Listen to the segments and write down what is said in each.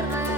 Server.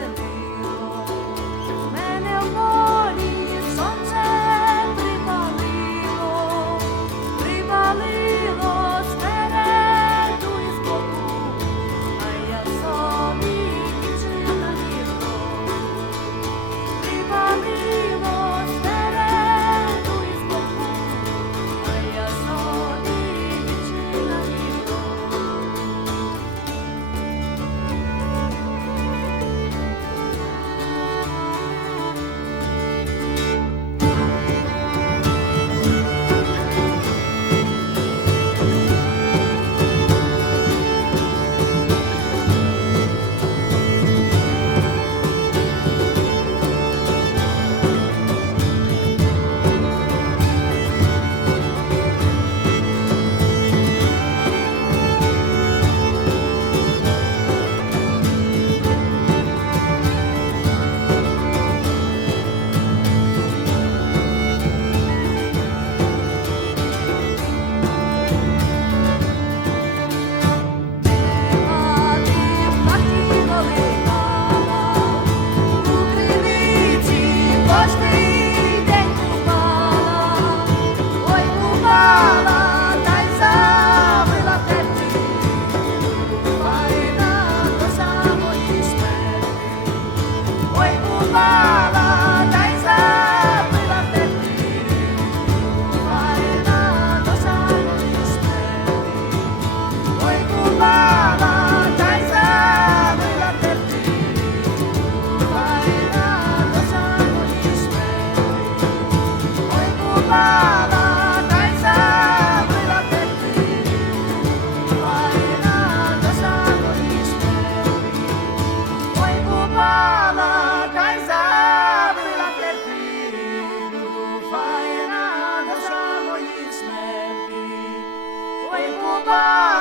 Bye.